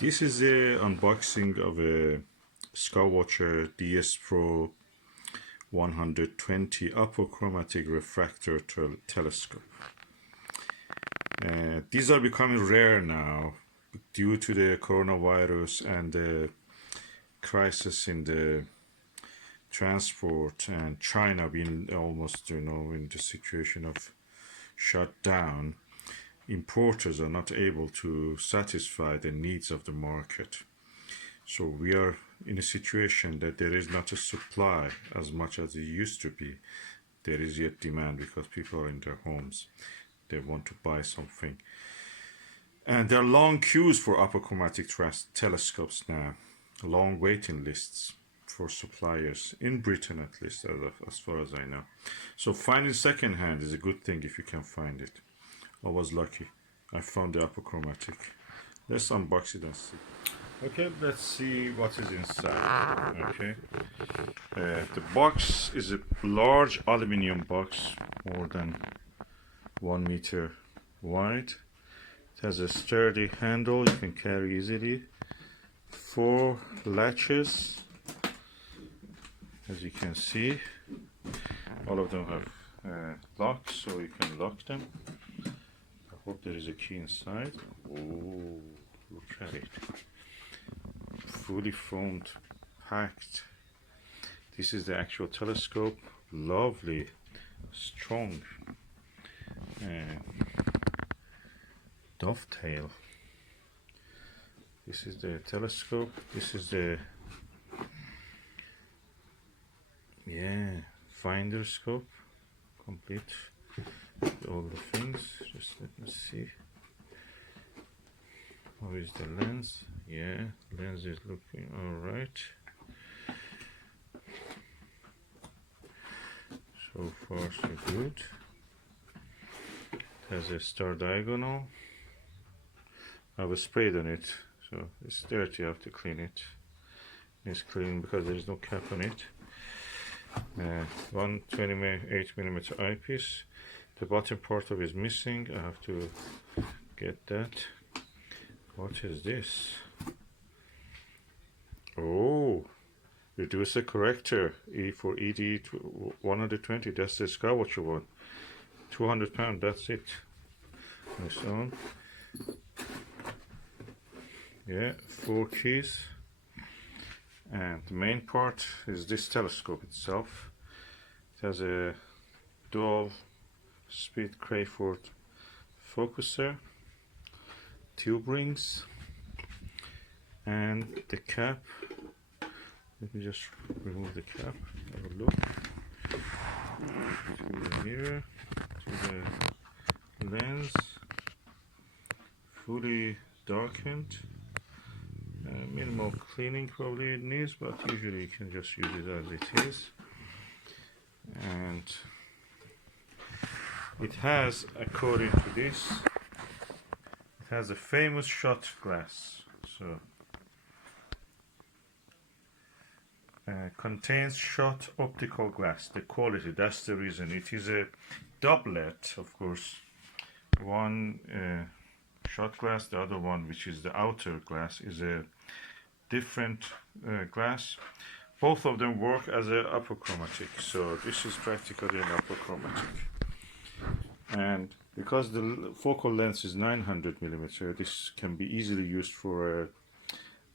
This is a unboxing of a Skywatcher DS Pro 120 Apochromatic Refractor telescope. These are becoming rare now due to the coronavirus and the crisis in the transport, and China being almost, in the situation of shut down. Importers are not able to satisfy the needs of the market. So we are in a situation that there is not a supply as much as it used to be. There is yet demand because people are in their homes. They want to buy something. And there are long queues for apochromatic telescopes now. Long waiting lists for suppliers, in Britain at least, as far as I know. So finding second-hand is a good thing if you can find it. I was lucky. I found the apochromatic. Let's unbox it and see. Okay, let's see what is inside. Okay, the box is a large aluminum box, more than 1 meter wide. It has a sturdy handle you can carry easily. 4 latches, as you can see. All of them have locks, so you can lock them. I hope there is a key inside. Oh, look at it. Fully foamed, packed. This is the actual telescope. Lovely, strong dovetail. This is the telescope. This is the finder scope, complete with all the things. Just let me see. How is the lens? Yeah, lens is looking all right. So far so good. It has a star diagonal. I was sprayed on it, so it's dirty. I have to clean it. It's clean because there is no cap on it. 128mm eyepiece. The bottom part of it is missing. I have to get that. What is this? Oh, reducer corrector. E for ED 120. That's the Skywatcher one. 200 pounds. That's it. And so on. Yeah, 4 keys. And the main part is this telescope itself. It has a dual speed Crayford focuser, tube rings, and the cap. Let me just remove the cap. Have a look. To the mirror, to the lens, fully darkened. Minimal cleaning probably it needs, but usually you can just use it as it is. And it has, according to this, it has a famous shot glass. So contains shot optical glass. The quality, that's the reason. It is a doublet, of course. One shot glass, the other one, which is the outer glass, is a different glass. Both of them work as a apochromatic, so this is practically an apochromatic. And because the focal length is 900mm, this can be easily used for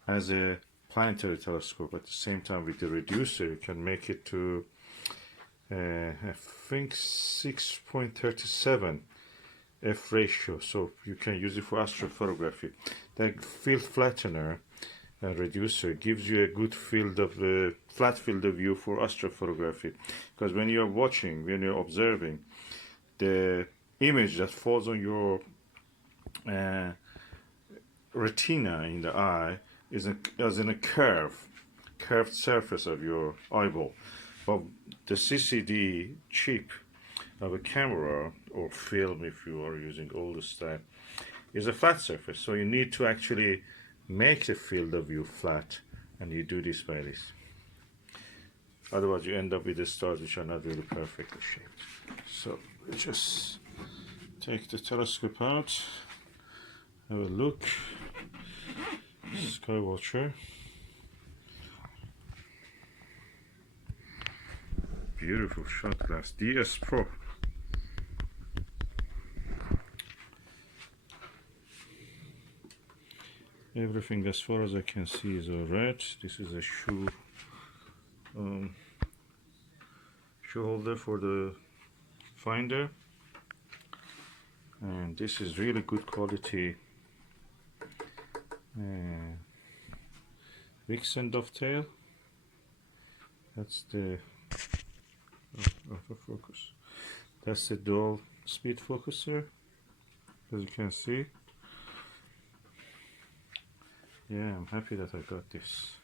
as a planetary telescope. At the same time, with the reducer, you can make it to I think 6.37 f ratio, so you can use it for astrophotography. The field flattener reducer gives you a good field of flat field of view for astrophotography, because when you're watching, when you're observing, the image that falls on your retina in the eye is as in a curved surface of your eyeball. But the CCD chip of a camera or film, if you are using older style, is a flat surface, so you need to actually make the field of view flat, and you do this by this. Otherwise you end up with the stars which are not really perfectly shaped. So we just take the telescope out, have a look. Skywatcher. Beautiful shot glass. DS Pro. Everything as far as I can see is alright. This is a shoe holder for the finder, and this is really good quality Vixen dovetail. That's the autofocus. That's the dual speed focuser, as you can see. Yeah, I'm happy that I got this.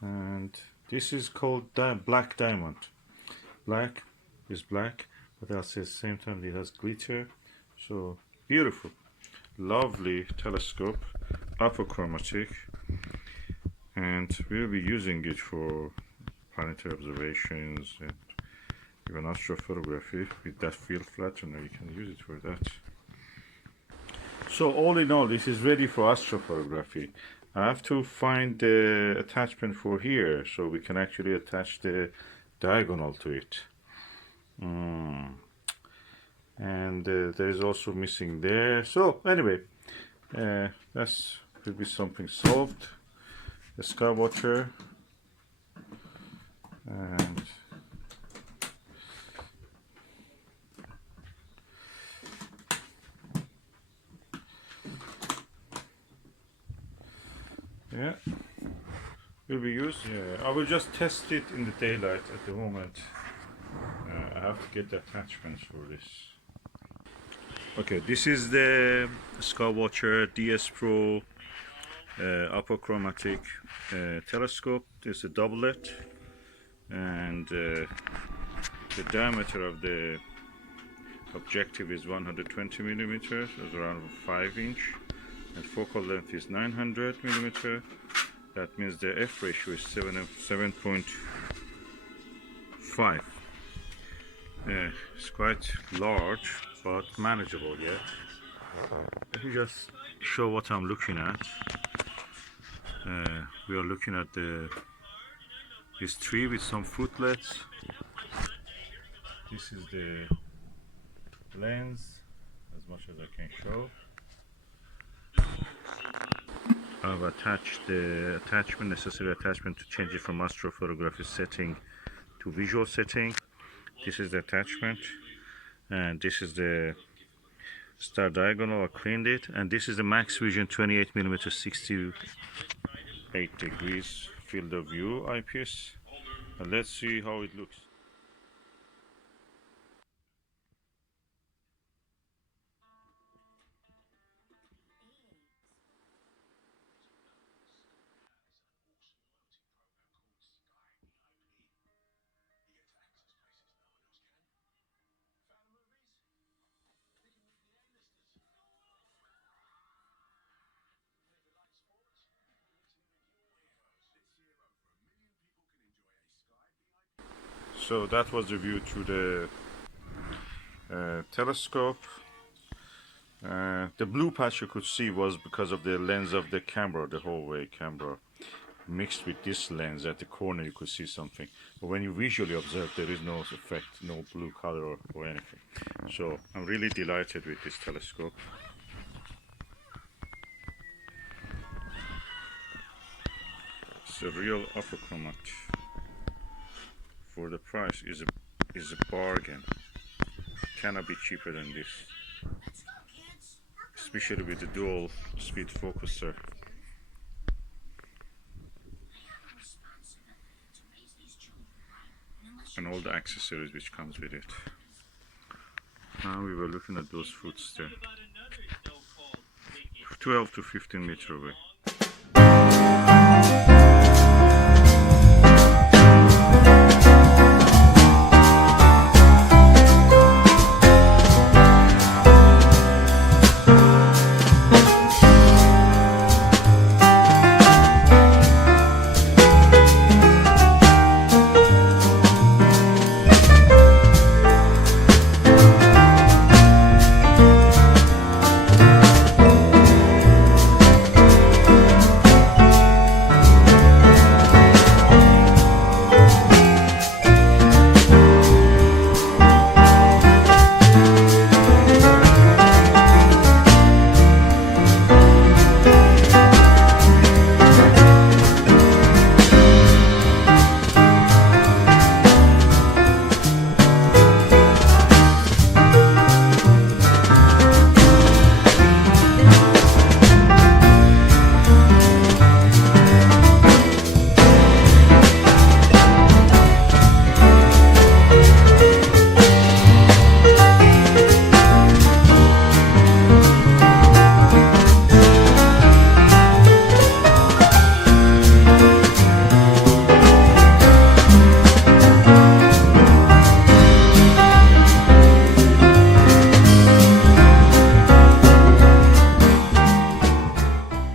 And this is called black diamond. Black is black, but at the same time it has glitter. So beautiful, lovely telescope, apochromatic, and we'll be using it for planetary observations and even astrophotography. With that field flattener, you can use it for that. So all in all, this is ready for astrophotography. I have to find the attachment for here so we can actually attach the diagonal to it. And there is also missing there. So anyway, that's will be something solved. The Skywatcher, and yeah, will be used. Yeah, I will just test it in the daylight at the moment. I have to get the attachments for this. Okay, this is the Skywatcher DS Pro Apochromatic telescope. This is a doublet, and the diameter of the objective is 120 millimeters, that's around 5 inch, and focal length is 900 millimeter. That means the f ratio is 7.5. It's quite large, but manageable yet. Let me just show what I'm looking at. We are looking at this tree with some fruitlets. This is the lens, as much as I can show. I've attached the necessary attachment to change it from astrophotography setting to visual setting. This is the attachment, and this is the star diagonal. I cleaned it, and this is the Max Vision 28mm 68 degrees field of view eyepiece. And let's see how it looks. So that was the view through the telescope. The blue patch you could see was because of the lens of the camera, the hallway camera, mixed with this lens. At the corner you could see something, but when you visually observe, there is no effect, no blue color or anything. So I'm really delighted with this telescope. It's a real apochromat. For the price is a bargain. Cannot be cheaper than this, especially with the dual speed focuser and all the accessories which comes with it. Now we were looking at those fruits there, 12 to 15 meters away.